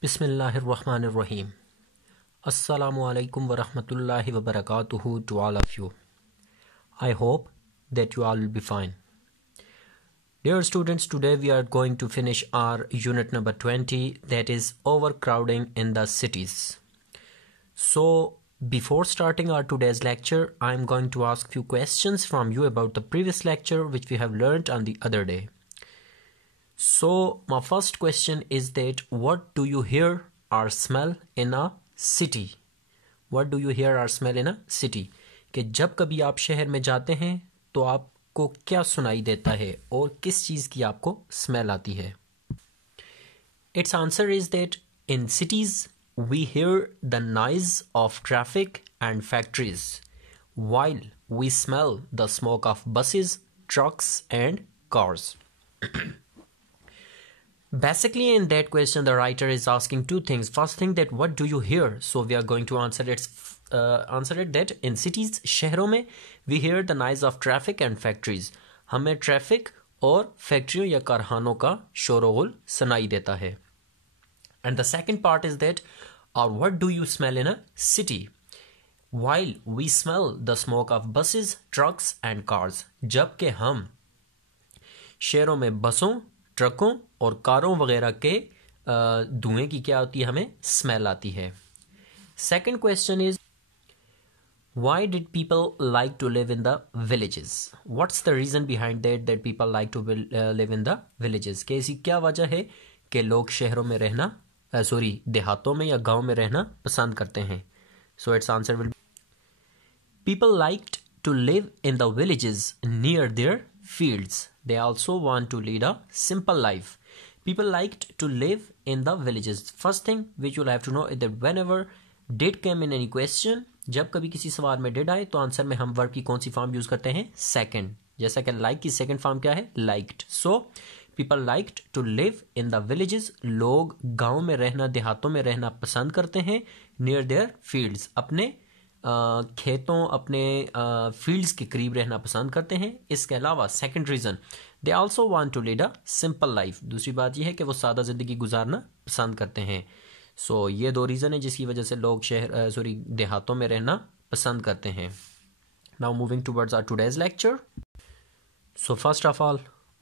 Bismillahirrahmanirrahim. Assalamu alaikum wa rahmatullahi wa barakatuhu to all of you. I hope that you all will be fine. Dear students, today we are going to finish our unit number 20, that is overcrowding in the cities. So before starting our today's lecture, I am going to ask few questions from you about the previous lecture which we have learned on the other day. So my first question is that what do you hear or smell in a city? What do you hear or smell in a city? कि जब कभी आप शहर में जाते हैं तो आपको क्या सुनाई देता है और किस चीज़ की आपको स्मेल आती है? Its answer is that in cities we hear the noise of traffic and factories while we smell the smoke of buses, trucks and cars. Basically, in that question, the writer is asking two things. First thing, that what do you hear? So we are going to answer it that in cities, शहरों में we hear the noise of traffic and factories. हमें traffic और फैक्ट्रियों या कारखानों का शोरगुल सुनाई देता है. And the second part is that, or what do you smell in a city? While we smell the smoke of buses, trucks and cars. जबकि हम शहरों में बसों, ट्रकों और कारों वगैरह के धुएं की क्या होती है, हमें स्मेल आती है. Second question is why did people like to live in the villages? What's the reason behind that people like to live in the villages? कि ऐसी क्या वजह है कि लोग शहरों में रहना देहातों में या गांव में रहना पसंद करते हैं? So its answer will people liked to live in the villages near their fields. They also want to lead a simple life. People liked to live in the villages. First thing which you'll have to know is that whenever did came in any question, जब कभी किसी सवाल में did आए तो answer में हम verb की कौन सी फॉर्म यूज करते हैं? सेकंड. जैसा कि like की सेकंड फॉर्म क्या है? liked. So people liked to live in the villages. लोग गांव में रहना, देहातों में रहना पसंद करते हैं. near their fields. अपने खेतों, अपने फील्ड्स के करीब रहना पसंद करते हैं. इसके अलावा second reason, they also want to lead a simple life. दूसरी बात यह है कि वो सादा ज़िंदगी गुजारना पसंद करते हैं. सो ये दो रीज़न है जिसकी वजह से लोग देहातों में रहना पसंद करते हैं. Now moving towards our today's lecture. So first of all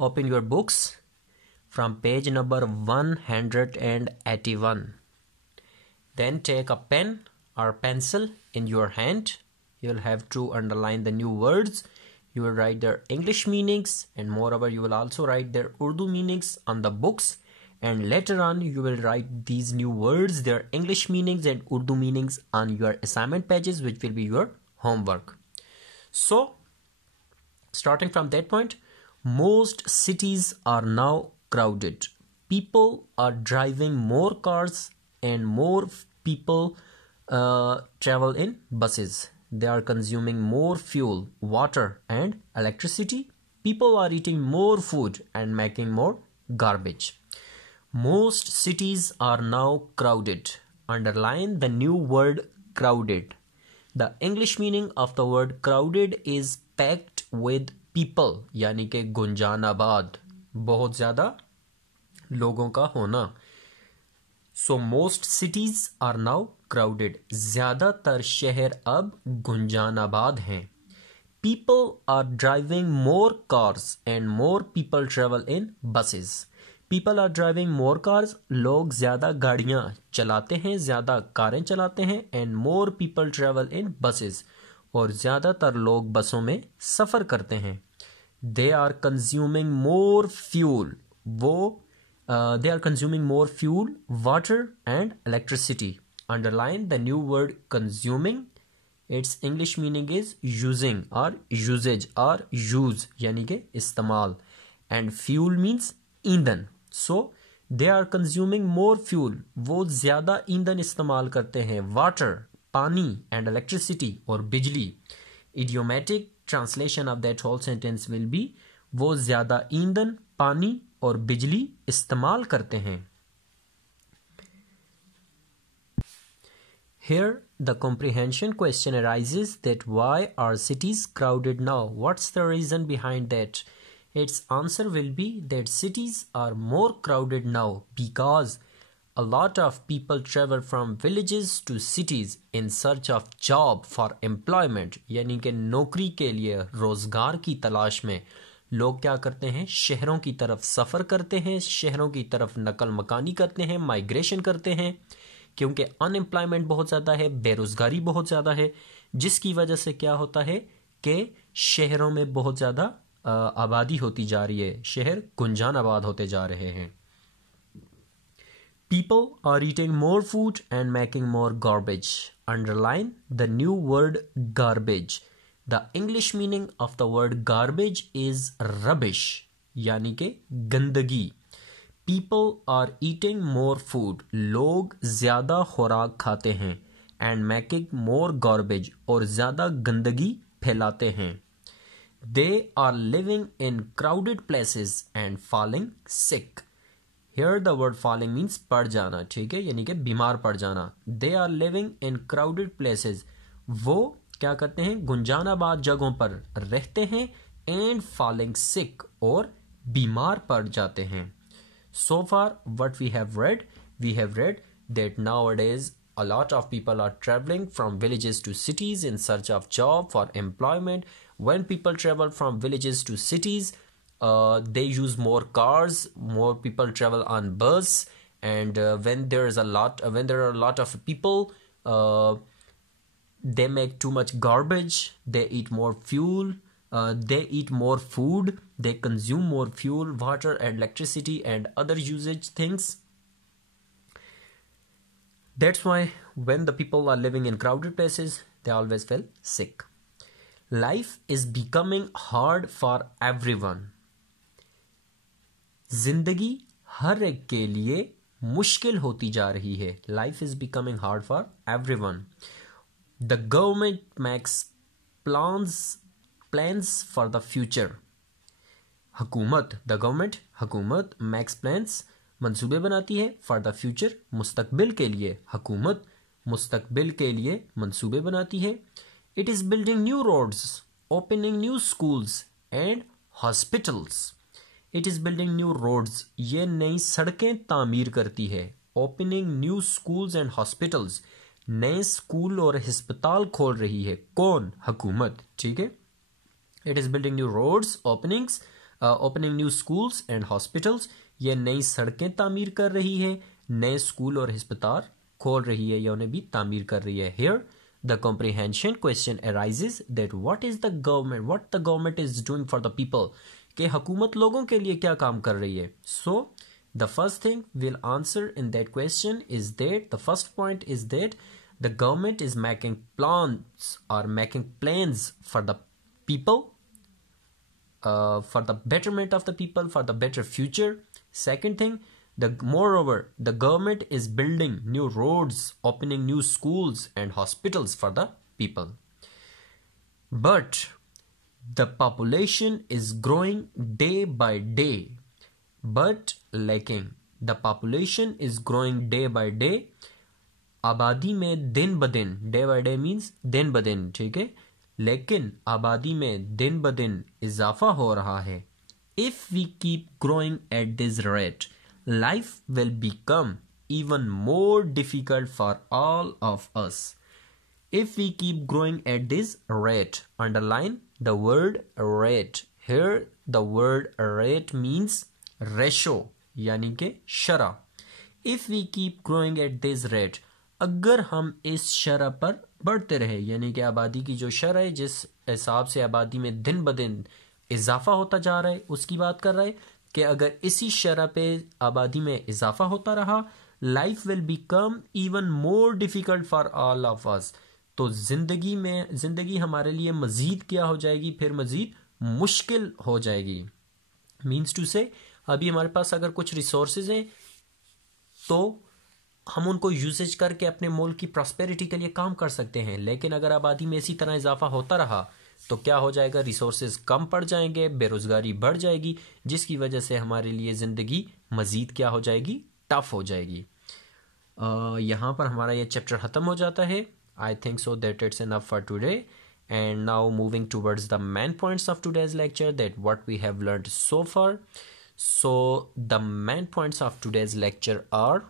open your books from page number 181. Then take a pen or pencil in your hand. You will have to underline the new words. You will write their English meanings, and moreover you will also write their Urdu meanings on the books, and later on you will write these new words, their English meanings and Urdu meanings on your assignment pages, which will be your homework. So starting from that point, most cities are now crowded. People are driving more cars and more people travel in buses. They are consuming more fuel, water and electricity. People are eating more food and making more garbage. Most cities are now crowded. Underline the new word crowded. The English meaning of the word crowded is packed with people, यानी कि गुंजानाबाद, बहुत ज़्यादा लोगों का होना. So most cities are now crowded. ज़्यादातर शहर अब गुंजानाबाद हैं. People are driving more cars and more people travel in buses. People are driving more cars. लोग ज़्यादा गाड़ियाँ चलाते हैं, ज़्यादा कारें चलाते हैं. And more people travel in buses. और ज़्यादातर लोग बसों में सफ़र करते हैं. They are consuming more fuel. They are consuming more fuel, water and electricity. Underline the new word consuming. Its English meaning is using or usage or use, यानी कि इस्तेमाल. And fuel means ईंधन. So they are consuming more fuel. वो ज़्यादा ईंधन इस्तेमाल करते हैं. Water, पानी and electricity और बिजली. Idiomatic translation of that whole sentence will be वो ज़्यादा ईंधन, पानी और बिजली इस्तेमाल करते हैं. Here the comprehension question arises that why are cities crowded now? What's the reason behind that? Its answer will be that cities are more crowded now because A lot of people travel from villages to cities in search of job for employment. यानी कि नौकरी के लिए, रोज़गार की तलाश में लोग क्या करते हैं, शहरों की तरफ सफ़र करते हैं, शहरों की तरफ नकल मकानी करते हैं, माइग्रेशन करते हैं, क्योंकि अनएम्प्लॉयमेंट बहुत ज़्यादा है, बेरोज़गारी बहुत ज़्यादा है, जिसकी वजह से क्या होता है कि शहरों में बहुत ज़्यादा आबादी होती जा रही है, शहर गुंजान आबाद होते जा रहे हैं. People are eating more food and making more garbage. Underline the new word garbage. The English meaning of the word garbage is rubbish, यानी कि गंदगी. People are eating more food. लोग ज़्यादा खुराक खाते हैं. And making more garbage, और ज़्यादा गंदगी फैलाते हैं. They are living in crowded places and falling sick. Here the word falling means पड़ जाना, ठीक है, यानी कि बीमार पड़ जाना. They are living in crowded places. वो क्या करते हैं, गुंजानाबाद जगहों पर रहते हैं. And falling sick, और बीमार पड़ जाते हैं. So far what we have read that nowadays a lot of people are traveling from villages to cities in search of job for employment. When people travel from villages to cities, they use more cars, more people travel on bus, and when there are a lot of people, they make too much garbage, they eat more fuel, they eat more food, they consume more fuel, water and electricity and other usage things. That's why when the people are living in crowded places, they always feel sick. Life is becoming hard for everyone. जिंदगी हर एक के लिए मुश्किल होती जा रही है. Life is becoming hard for everyone. The government makes plans for the future. हुकूमत makes plans, मंसूबे बनाती है, for the future, मुस्तकबिल के लिए. हुकूमत मुस्तकबिल के लिए मंसूबे बनाती है. It is building new roads, opening new schools and hospitals. It is building new roads. ये नई सड़कें तामीर करती है. Opening new schools and hospitals. नए स्कूल और अस्पताल खोल रही है. कौन? हुकूमत. ठीक है. It is building new roads, opening new schools and hospitals. ये नई सड़कें तामीर कर रही है, नए स्कूल और अस्पताल खोल रही है या उन्हें भी तामीर कर रही है. Here the comprehension question arises that what the government is doing for the people. कि हुकूमत लोगों के लिए क्या काम कर रही है. So the first thing we'll answer in that question is that the first point is that the government is making plans for the people, for the betterment of the people, for the better future. Second thing, moreover the government is building new roads, opening new schools and hospitals for the people. But the population is growing day by day. But lacking. The population is growing day by day. आबादी में दिन ब दिन, day by day means दिन ब दिन, ठीक है, लेकिन आबादी में दिन ब दिन इजाफा हो रहा है. If we keep growing at this rate, life will become even more difficult for all of us. If we keep growing at this rate, underline the word rate. Here the word rate means ratio, यानी कि शरह. If we keep growing at this rate, अगर हम इस शरह पर बढ़ते रहे, यानी कि आबादी की जो शरह है, जिस हिसाब से आबादी में दिन ब दिन इजाफा होता जा रहा है, उसकी बात कर रहा है कि अगर इसी शरह पे आबादी में इजाफा होता रहा, life will become even more difficult for all of us. तो जिंदगी हमारे लिए मजीद क्या हो जाएगी, फिर मजीद मुश्किल हो जाएगी. मीन्स टू से अभी हमारे पास अगर कुछ रिसोर्सेज हैं तो हम उनको यूजेज करके अपने मुल्क की प्रॉस्पेरिटी के लिए काम कर सकते हैं, लेकिन अगर आबादी में इसी तरह इजाफा होता रहा तो क्या हो जाएगा, रिसोर्सेज कम पड़ जाएंगे, बेरोजगारी बढ़ जाएगी, जिसकी वजह से हमारे लिए ज़िंदगी मजीद क्या हो जाएगी, टफ हो जाएगी. यहाँ पर हमारा ये चैप्टर ख़त्म हो जाता है. I think so that it's enough for today. And now moving towards the main points of today's lecture, that what we have learned so far. So the main points of today's lecture are: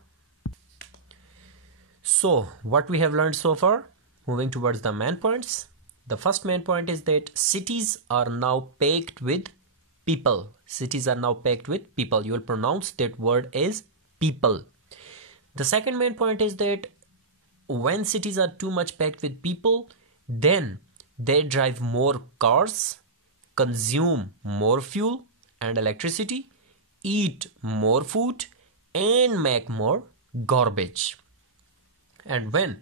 So what we have learned so far, moving towards the main points. The first main point is that cities are now packed with people. Cities are now packed with people. You will pronounce that word as people. The second main point is that when cities are too much packed with people, then they drive more cars, consume more fuel and electricity, eat more food, and make more garbage. And when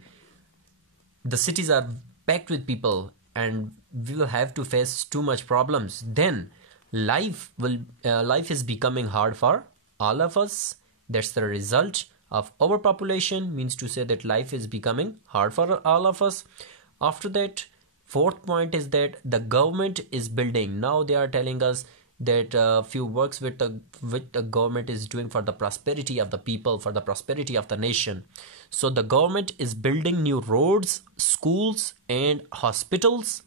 the cities are packed with people and we will have to face too much problems, then life is becoming hard for all of us. That's the result of overpopulation, means to say that life is becoming hard for all of us. After that, fourth point is that the government is building. Now they are telling us that few works with the government is doing for the prosperity of the people, for the prosperity of the nation. So the government is building new roads, schools and hospitals.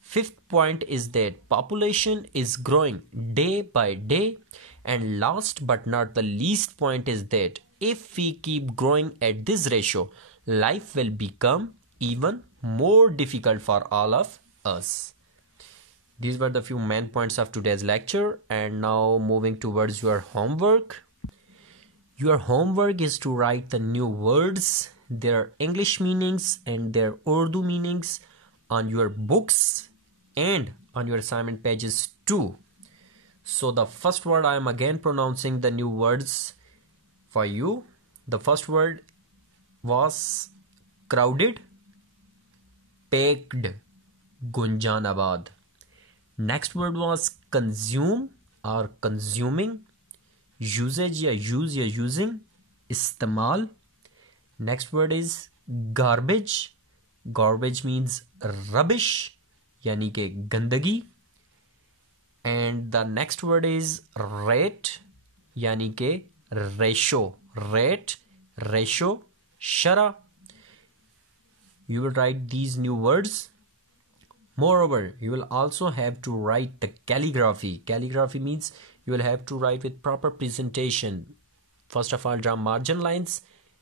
Fifth point is that population is growing day by day. And last but not the least point is that if we keep growing at this ratio, life will become even more difficult for all of us. These were the few main points of today's lecture. And now moving towards your homework. Your homework is to write the new words, their English meanings and their Urdu meanings on your books and on your assignment pages too. So the first word, I am again pronouncing the new words for you. The first word was crowded, packed, Gunjanabad. Next word was consume or consuming, usage या use या using, इस्तेमाल. Next word is garbage. Garbage means rubbish, यानी कि गंदगी. And the next word is rate, यानी कि ratio. Rate, ratio, shara. You will write these new words. Moreover, you will also have to write the calligraphy. Calligraphy means you will have to write with proper presentation. First of all, draw margin lines,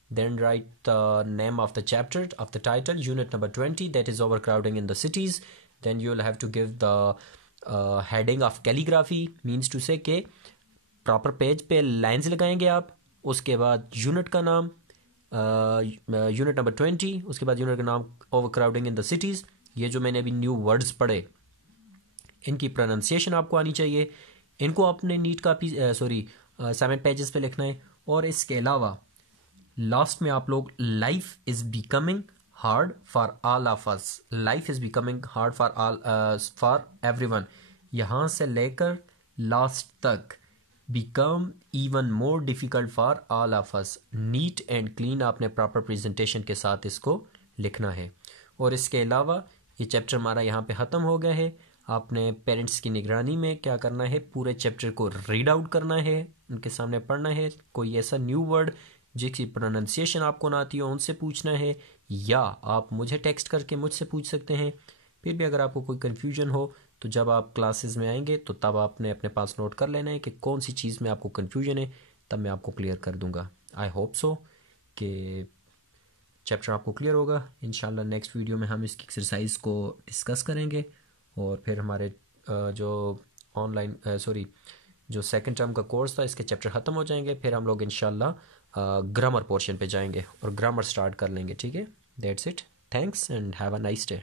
then write the name of the chapter, of the title, unit number 20, that is overcrowding in the cities. Then you will have to give the heading of calligraphy, means to say कि proper page पे lines लगाएंगे आप. उसके बाद unit का नाम, unit number 20, उसके बाद unit का नाम overcrowding in the cities. ये जो मैंने अभी न्यू वर्ड्स पढ़े, इनकी प्रोनाउंसिएशन आपको आनी चाहिए. इनको अपने नीट कापी असाइनमेंट पेजेस पे लिखना है. और इसके अलावा लास्ट में आप लोग life is becoming hard for all of us. Life is becoming hard for everyone, यहाँ से लेकर लास्ट तक, become even more difficult for all of us. Neat and clean आपने प्रॉपर प्रेजेंटेशन के साथ इसको लिखना है. और इसके अलावा ये चैप्टर हमारा यहाँ पे ख़त्म हो गया है. आपने पेरेंट्स की निगरानी में क्या करना है, पूरे चैप्टर को रीड आउट करना है, उनके सामने पढ़ना है. कोई ऐसा न्यू वर्ड जिसकी प्रोनाउंसिएशन आपको ना आती हो उनसे पूछना है, या आप मुझे टेक्स्ट करके मुझसे पूछ सकते हैं. फिर भी अगर आपको कोई कन्फ्यूजन हो तो जब आप क्लासेस में आएंगे तो तब आपने अपने पास नोट कर लेना है कि कौन सी चीज़ में आपको कन्फ्यूजन है, तब मैं आपको क्लियर कर दूँगा. आई होप सो कि चैप्टर आपको क्लियर होगा. इंशाल्लाह नेक्स्ट वीडियो में हम इसकी एक्सरसाइज को डिस्कस करेंगे और फिर हमारे जो ऑनलाइन जो सेकंड टर्म का कोर्स था इसके चैप्टर ख़त्म हो जाएंगे. फिर हम लोग इंशाल्लाह ग्रामर पोर्शन पे जाएंगे और ग्रामर स्टार्ट कर लेंगे. ठीक है, that's it. Thanks and have a nice day.